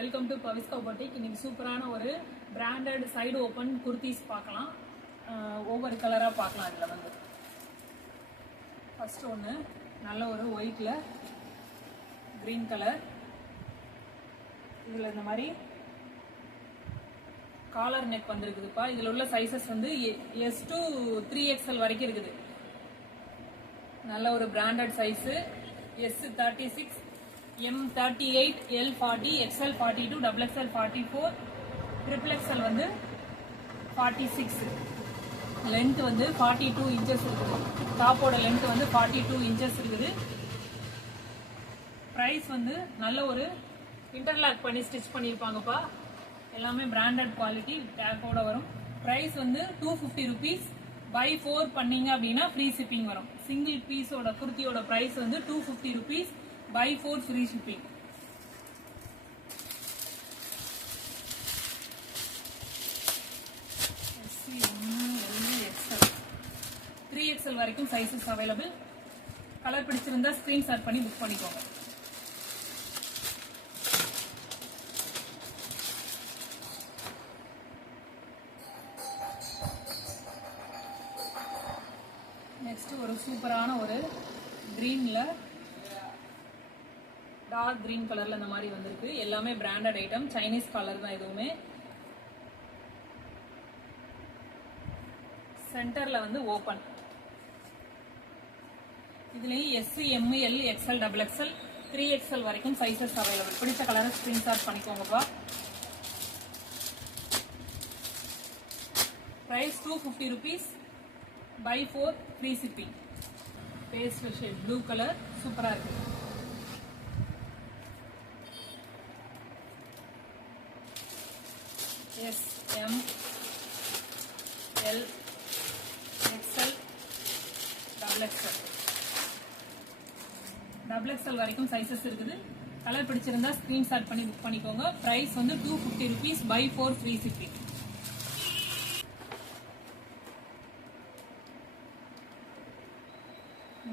Welcome to பவிஸ்கா boutique. இன்னைக்கு சூப்பரான ஒரு பிராண்டட் சைடு ஓப்பன் குர்த்திஸ் பார்க்கலாம். ஒவ்வொரு கலராக பார்க்கலாம். இதில் வந்து ஃபர்ஸ்ட் ஒன்று நல்ல ஒரு ஒயிட்டில் க்ரீன் கலர். இதில் இந்த மாதிரி காலர் நெக் வந்துருக்குதுப்பா. இதில் உள்ள சைஸஸ் வந்து S to 3XL வரைக்கும் இருக்குது. நல்ல ஒரு branded size. S36, M38, L40, XL42, XXL 44, XXL வந்து 46. லென்த் வந்து 42 இன்ச்சஸ் இருக்குது. டாப்போட லென்த் வந்து 42 இன்ச்சஸ் இருக்குது. ப்ரைஸ் வந்து நல்ல ஒரு இன்டர்லாக் பண்ணி ஸ்டிச் பண்ணியிருப்பாங்கப்பா. எல்லாமே பிராண்டட் குவாலிட்டி டேக்கோட வரும். ப்ரைஸ் வந்து 250 rupees. பை 4 பண்ணீங்க அப்படின்னா ஃப்ரீ ஷிப்பிங் வரும். சிங்கிள் பீஸோட குர்த்தியோட ப்ரைஸ் வந்து 250 rupees. Buy 4 free shipping. XL 3XL வரைக்கும் சைஸஸ் அவைலபிள். கலர் பிடிச்சிருந்தா ஸ்கிரீன்ஷாட் பண்ணி புக் பண்ணிக்கோங்க. நெக்ஸ்ட் ஒரு சூப்பரான ஒரு கிரீன்ல டார்க் கிரீன் கலர்ல இந்த மாதிரி வந்திருக்கு. எல்லாமே பிராண்டட் ஐட்டம். சைனீஸ் கலர் தான் எதுவுமே. சென்டர்ல வந்து ஓபன். இதுலயும் S, M, L, XL, XXL, 3XL வரைக்கும் சைஸஸ் அவைலபிள். பிடிச்ச கலரை ஸ்கிரீன்ஷாட் பண்ணிக்கோங்கப்பா. Price 250 rupees. Buy 4 free shipping. Pastel shade blue colour சூப்பரா இருக்கு. S, M, L, XL, XXL. XXL வரைக்கும் சைஸஸ் இருக்குது. கலர் பிடிச்சிருந்தா ஸ்கிரீன்ஷாட் பண்ணி புக் பண்ணிக்கோங்க. பிரைஸ் வந்து 250 rupees. Buy 4 free shipping.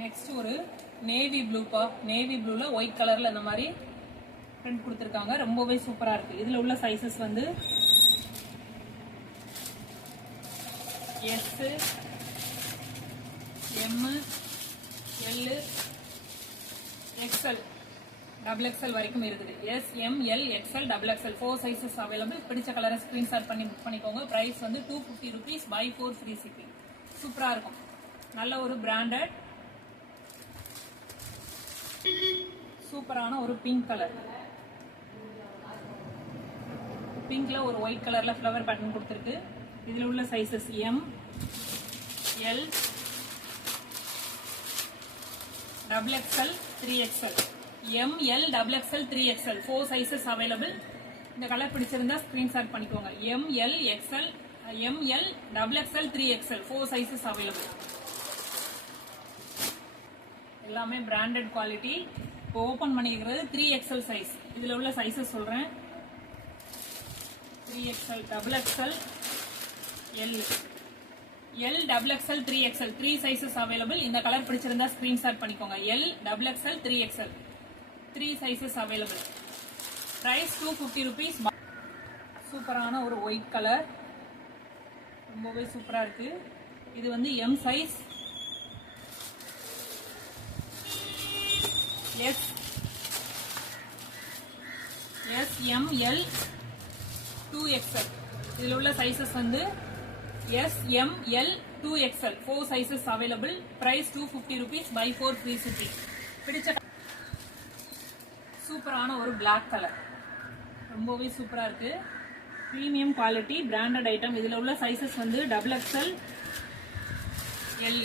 Next ஒரு நேவி ப்ளூப்பா. நேவி ப்ளூல ஒயிட் கலர்ல இந்த மாதிரி பிரிண்ட் கொடுத்துருக்காங்க. ரொம்பவே சூப்பரா இருக்கு. இதுல உள்ள சைஸஸ் வந்து S, M, L, XL, XXL வரைக்கும் இருக்குது. S, M, L, XL, XXL 4 sizes available. பிடிச்ச கலரை ஸ்கிரீன்ஷாட் பண்ணி புக் பண்ணிக்கோங்க. பிரைஸ் வந்து 250 rupees. Buy 4 free shipping. சூப்பரா இருக்கும். நல்ல ஒரு பிராண்டட் சூப்பரான ஒரு பிங்க் கலர். பிங்க்ல ஒரு ஒயிட் கலர்ல ஃப்ளவர் பேட்டர்ன் கொடுத்துருக்கு. இதுல உள்ள sizes M, L, XXL, 3XL. M, L, XXL, 3XL 4 sizes available. இந்த கலர் பிடிச்சிருந்தா ஸ்கிரீன்ஷாட் பண்ணிக்கோங்க. M, L, XL, M, L, XXL, 3XL 4 sizes available. எல்லாமே பிராண்டட் குவாலிட்டி. இப்போ ஓபன் பண்ணிக்கிறது 3XL சைஸ். இதுல உள்ள சைஸஸ் சொல்றேன். 3XL, XXL, L, XXL, 3XL 3 sizes available. இந்த கலர் பிடிச்சிருந்தா ஸ்கிரீன்ஷாட் பண்ணிக்கோங்க. L, XXL, 3XL 3 sizes available. Price 250 rupees. சூப்பரான ஒரு ஒயிட் கலர். ரொம்பவே சூப்பரா இருக்கு. இது வந்து M size. S, M, L, 2XL. இதில் உள்ள சைஸஸ் வந்து S, M, L, 2XL 4 sizes available. Price 250 rupees. Buy 4 free shipping. பிடிச்ச சூப்பரான ஒரு பிளாக் கலர். ரொம்பவே சூப்பரா இருக்கு. Premium quality branded item. இதில் உள்ள சைஸஸ் வந்து XXL, L,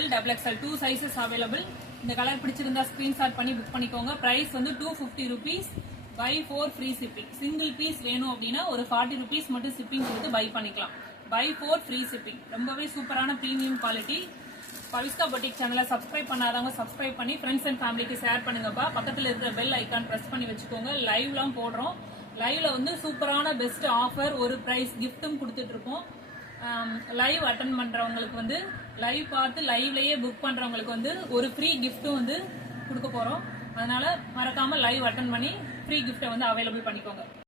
XXL 2 sizes available. இந்த கலர் பிடிச்சிருந்தா ஸ்கிரீன்ஷாட் பண்ணி புக் பண்ணிக்கோங்க. பிரைஸ் வந்து 250 rupees. Buy 4 free shipping. Single piece வேணும் அப்படின்னா ஒரு 40 rupees மட்டும் ஷிப்பிங் கொடுத்து பை பண்ணிக்கலாம். Buy 4 free shipping. ரொம்பவே சூப்பரான பிரீமியம் குவாலிட்டி. பவிஸ்கா பொட்டிக் சேனலை சப்ஸ்கிரைப் பண்ணாதவங்க சப்ஸ்கிரைப் பண்ணி ஃப்ரெண்ட்ஸ் அண்ட் ஃபேமிலிக்கு ஷேர் பண்ணுங்கப்பா. பக்கத்தில் இருக்கிற பெல் ஐக்கான் பிரஸ் பண்ணி வச்சுக்கோங்க. லைவ்லாம் போடுறோம். லைவ்ல வந்து சூப்பரான பெஸ்ட் ஆஃபர், ஒரு பிரைஸ் கிஃப்ட்டும் கொடுத்துட்டு இருக்கோம். லைவ் அட்டன் பண்றவங்களுக்கு வந்து லைவ் பார்த்து லைவ்லயே புக் பண்றவங்களுக்கு வந்து ஒரு ஃப்ரீ கிஃப்ட்டும் வந்து கொடுக்க போறோம். அதனால மறக்காம லைவ் அட்டன் பண்ணி ஃப்ரீ கிஃப்ட்டை வந்து அவைலபிள் பண்ணிக்கோங்க.